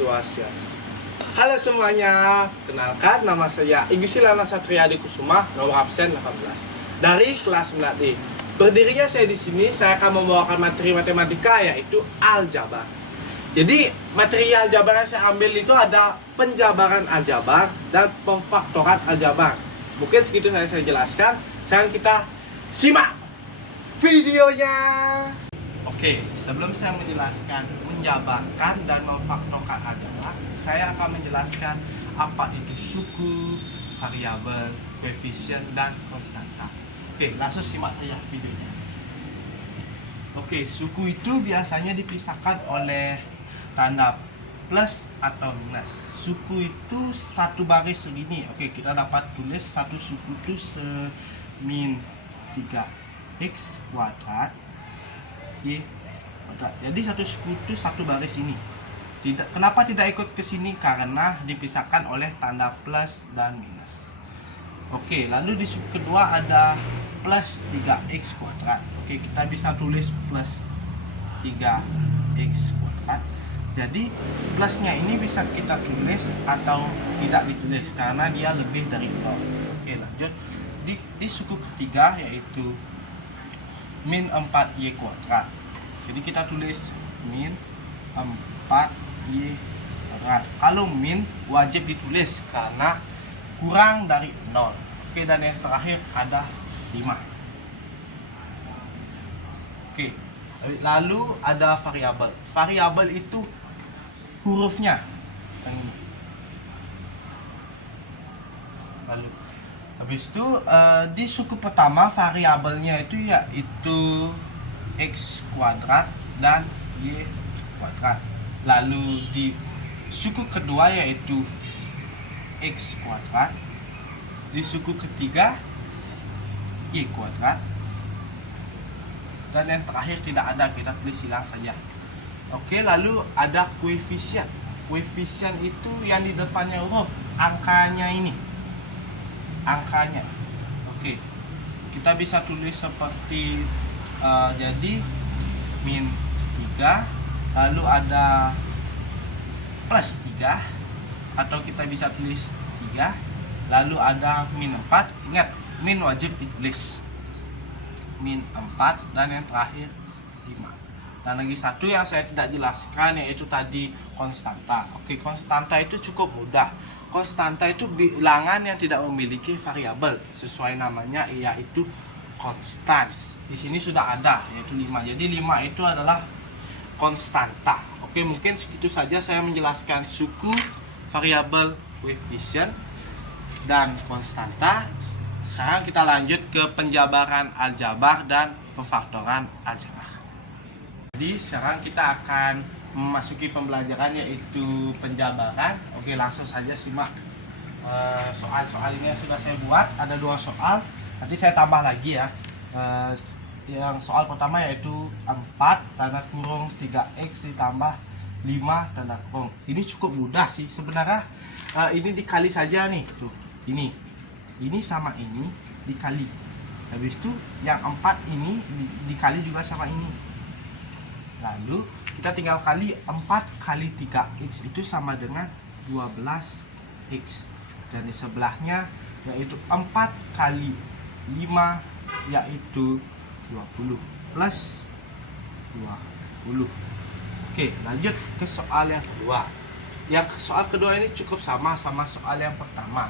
Swastiastu. Halo semuanya, kenalkan nama saya Igustilana Satriadi Kusuma, nomor absen 18 dari kelas 9E. Berdirinya saya di sini, saya akan membawakan materi matematika yaitu aljabar. Jadi materi aljabar yang saya ambil itu ada penjabaran aljabar dan pemfaktoran aljabar. Mungkin segitu saya jelaskan. Sekarang kita simak videonya. Oke, sebelum saya menjelaskan menjabarkan dan memfaktorkan aljabar, saya akan menjelaskan apa itu suku, variabel, koefisien, dan konstanta. Oke, langsung simak saja videonya. Oke, suku itu biasanya dipisahkan oleh tanda plus atau minus. Suku itu satu baris segini. Oke, kita dapat tulis satu suku itu min 3x kuadrat y kuadrat. Jadi satu suku itu satu baris ini. Kenapa tidak ikut ke sini? Karena dipisahkan oleh tanda plus dan minus. Oke, lalu di suku kedua ada plus 3x kuadrat. Oke, kita bisa tulis plus 3x kuadrat. Jadi plusnya ini bisa kita tulis atau tidak ditulis karena dia lebih dari 0. Oke, lanjut. Di suku ketiga yaitu min 4y kuadrat. Jadi kita tulis min 4y kuadrat. Kalau min wajib ditulis karena kurang dari 0. Oke, dan yang terakhir ada 5. Oke, lalu ada variabel. Variabel itu hurufnya. Lalu habis itu di suku pertama variabelnya itu yaitu x kuadrat dan y kuadrat. Lalu di suku kedua yaitu x kuadrat. Di suku ketiga y kuadrat. Dan yang terakhir tidak ada, kita tulis hilang saja. Oke, lalu ada koefisien. Koefisien itu yang di depannya huruf, angkanya ini. Angkanya. Oke. Kita bisa tulis seperti jadi min 3, lalu ada plus 3, atau kita bisa tulis 3, lalu ada min 4. Ingat, min wajib ditulis. Min 4, dan yang terakhir 5. Dan lagi satu yang saya tidak jelaskan yaitu tadi konstanta. Oke, konstanta itu cukup mudah. Konstanta itu bilangan yang tidak memiliki variabel, sesuai namanya yaitu konstans. Di sini sudah ada yaitu 5. Jadi 5 itu adalah konstanta. Oke, mungkin segitu saja saya menjelaskan suku, variabel, koefisien, dan konstanta. Sekarang kita lanjut ke penjabaran aljabar dan pemfaktoran aljabar. Jadi sekarang kita akan memasuki pembelajaran yaitu penjabaran. Oke, langsung saja simak soal-soal ini yang sudah saya buat. Ada 2 soal, nanti saya tambah lagi ya. Yang soal pertama yaitu 4 tanda kurung 3x ditambah 5 tanda kurung. Ini cukup mudah sih sebenarnya. Ini dikali saja nih, tuh. Ini sama ini dikali. Habis itu yang 4 ini dikali juga sama ini. Lalu kita tinggal kali 4 kali 3x itu sama dengan 12x. Dan di sebelahnya yaitu 4 kali 5 yaitu 20 plus 20. Oke, lanjut ke soal yang kedua. Yang soal kedua ini cukup sama soal yang pertama.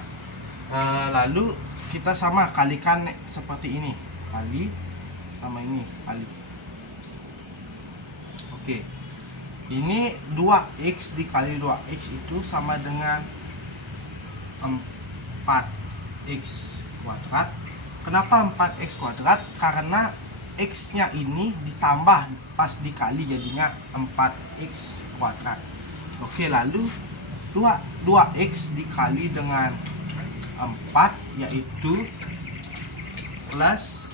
Lalu kita sama kalikan seperti ini, kali sama ini kali. Oke, ini 2x dikali 2x itu sama dengan 4x kuadrat. Kenapa 4x kuadrat? Karena x nya ini ditambah pas dikali jadinya 4x kuadrat. Oke, lalu 2x dikali dengan 4 yaitu plus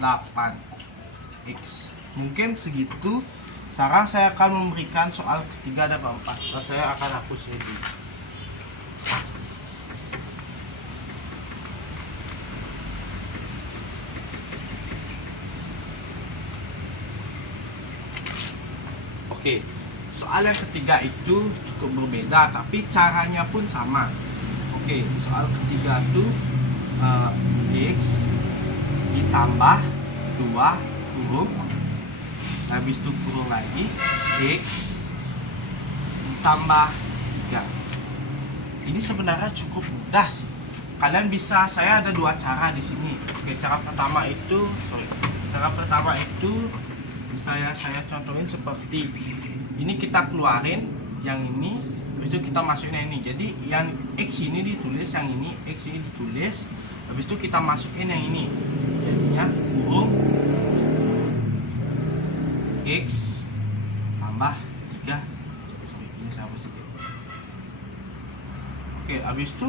8x. Mungkin segitu. Sekarang saya akan memberikan soal ketiga dan keempat. Saya akan hapus ini. Oke, soal yang ketiga itu cukup berbeda, tapi caranya pun sama. Oke, soal ketiga itu X ditambah 2 kurung, habis itu kurung lagi X ditambah 3. Ini sebenarnya cukup mudah sih. Kalian bisa, saya ada dua cara di sini. Oke, cara pertama itu saya contohin seperti ini. Kita keluarin yang ini, habis itu kita masukin yang ini. Jadi yang X ini ditulis, yang ini X ini ditulis, habis itu kita masukin yang ini, jadinya kurung X tambah 3. Ini saya hapus sedikit. Oke, habis itu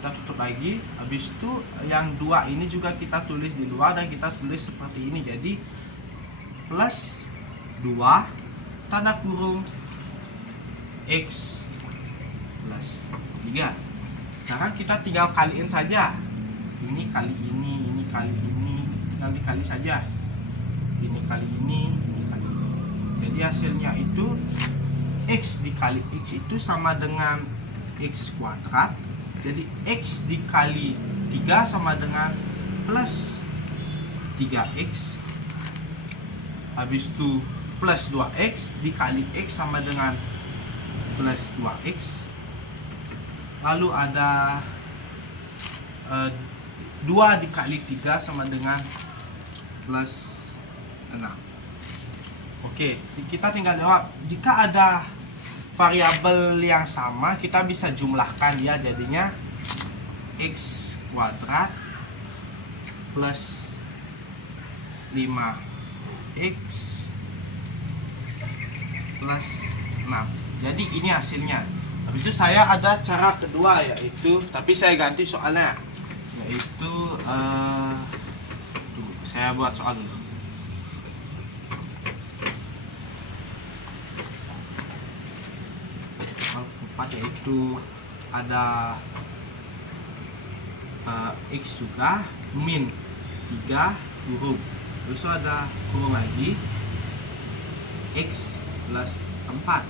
kita tutup lagi. Habis itu yang 2 ini juga kita tulis di luar dan kita tulis seperti ini. Jadi plus 2 tanda kurung X plus 3. Sekarang kita tinggal kaliin saja. Ini kali ini kali ini, tinggal dikali saja. Ini kali ini kali ini. Jadi hasilnya itu X dikali X itu sama dengan X kuadrat. Jadi X dikali 3 sama dengan plus 3X. Habis itu plus 2X dikali X sama dengan plus 2X. Lalu ada 2 dikali 3 sama dengan plus 6. Oke, kita tinggal jawab. Jika ada variabel yang sama, kita bisa jumlahkan ya, jadinya X kuadrat plus 5X plus 6. Jadi ini hasilnya. Habis itu saya ada cara kedua, yaitu, tapi saya ganti soalnya, yaitu saya buat soal dulu. Soal keempat yaitu ada X juga min 3 kurung, terus ada kurung lagi X plus 4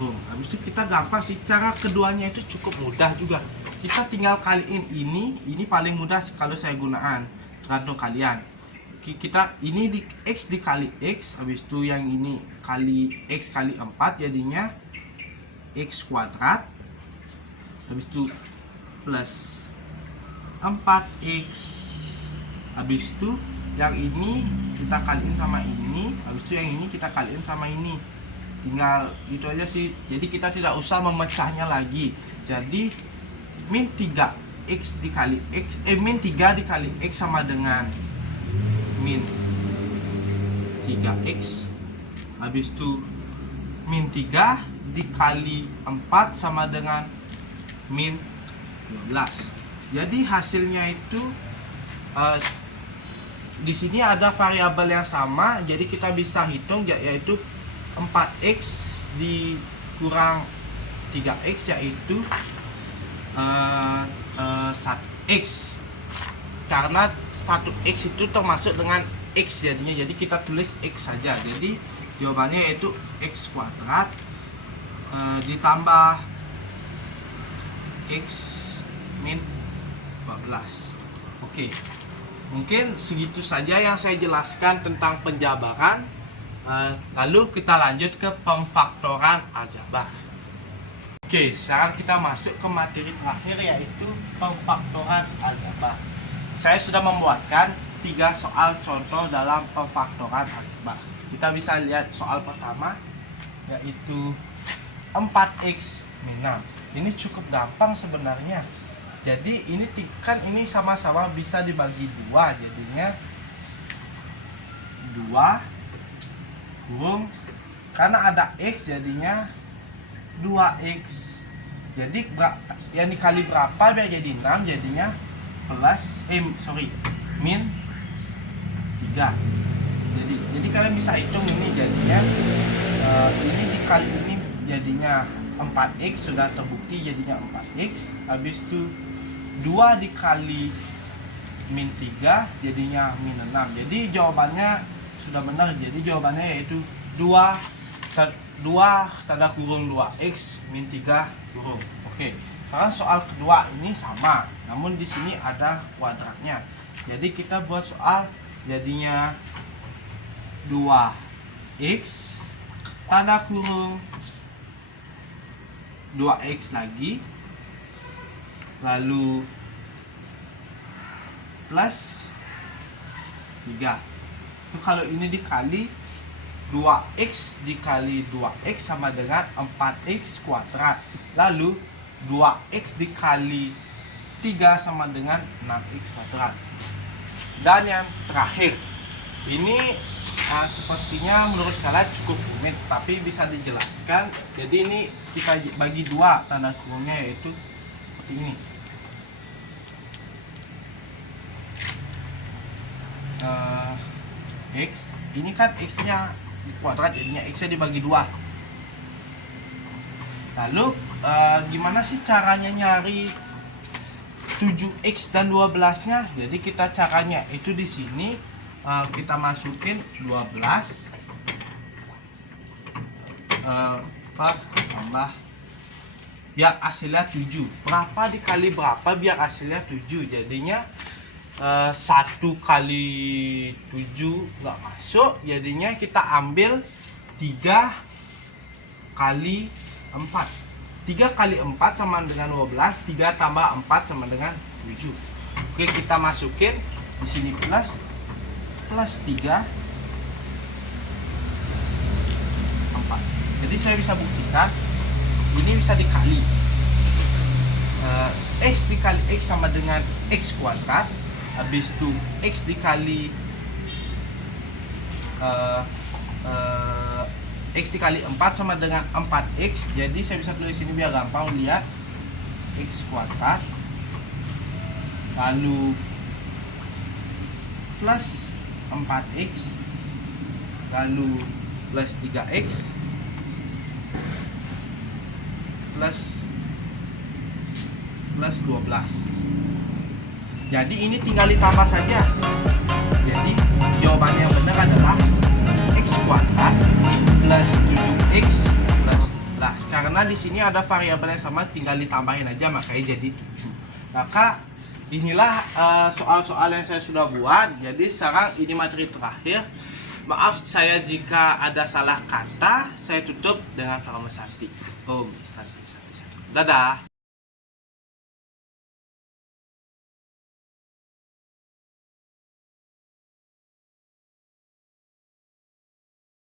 kurung. Habis itu kita gampang sih, cara keduanya itu cukup mudah juga. Kita tinggal kaliin ini paling mudah kalau saya gunakan, tergantung kalian. Kita ini di X dikali X, habis itu yang ini kali X kali 4 jadinya X kuadrat, habis itu plus 4X, habis itu yang ini kita kaliin sama ini, habis itu yang ini kita kaliin sama ini. Tinggal itu aja sih. Jadi kita tidak usah memecahnya lagi. Jadi min 3X dikali X, min 3 dikali X sama dengan min 3X. Habis itu min 3 dikali 4 sama dengan min 12. Jadi hasilnya itu di sini ada variabel yang sama, jadi kita bisa hitung, yaitu 4X dikurang 3X, yaitu 1X, karena 1X itu termasuk dengan X jadinya, jadi kita tulis X saja. Jadi jawabannya yaitu X kuadrat ditambah X min 12. Oke, mungkin segitu saja yang saya jelaskan tentang penjabaran. Lalu kita lanjut ke pemfaktoran aljabar. Oke, sekarang kita masuk ke materi terakhir, yaitu pemfaktoran aljabar. Saya sudah membuatkan 3 soal contoh dalam pemfaktoran aljabar. Kita bisa lihat soal pertama, yaitu 4X min 6. Ini cukup gampang sebenarnya. Jadi ini kan ini sama-sama bisa dibagi 2, jadinya 2 kurung, karena ada X jadinya 2X. Jadi yang dikali berapa biar jadi 6, jadinya plus min 3. Jadi kalian bisa hitung ini jadinya ini dikali ini jadinya 4X, sudah terbukti jadinya 4X. Habis itu 2 dikali min 3 jadinya min 6. Jadi jawabannya sudah benar. Jadi jawabannya yaitu 2 2 tanda kurung 2x min 3 kurung. Oke. Sekarang soal kedua ini sama, namun di sini ada kuadratnya. Jadi kita buat soal jadinya 2x tanda kurung 2x lagi, lalu plus 3. Itu kalau ini dikali 2x dikali 2x sama dengan 4x kuadrat. Lalu 2x dikali 3 sama dengan 6x kuadrat. Dan yang terakhir, ini sepertinya menurut kalian cukup rumit, tapi bisa dijelaskan. Jadi ini kita bagi 2 tanda kurungnya, yaitu seperti ini. X, ini kan x nya di kuadrat, jadinya x nya dibagi 2. Lalu gimana sih caranya nyari 7x dan 12 nya? Jadi kita caranya itu di sini kita masukin 12 tambah biar hasilnya 7. Berapa dikali berapa biar hasilnya 7? Jadinya 1 kali 7 nggak masuk, jadinya kita ambil 3 kali 4. 3 kali 4 sama dengan 12, 3 tambah 4 sama dengan 7. Oke, kita masukin di sini plus 3 plus 4. Jadi saya bisa buktikan ini bisa dikali. X dikali x sama dengan x kuadrat. Habis itu x dikali x dikali 4 sama dengan 4x. Jadi saya bisa tulis ini biar gampang lihat. X kuadrat lalu plus 4x lalu plus 3x plus 12. Jadi ini tinggal ditambah saja. Jadi jawabannya yang benar adalah x kuadrat plus 7x plus 12. Karena di sini ada variabel yang sama, tinggal ditambahin aja, makanya jadi 7. Maka inilah soal-soal yang saya sudah buat. Jadi sekarang ini materi terakhir. Maaf saya jika ada salah kata. Saya tutup dengan Om Santi. Dadah.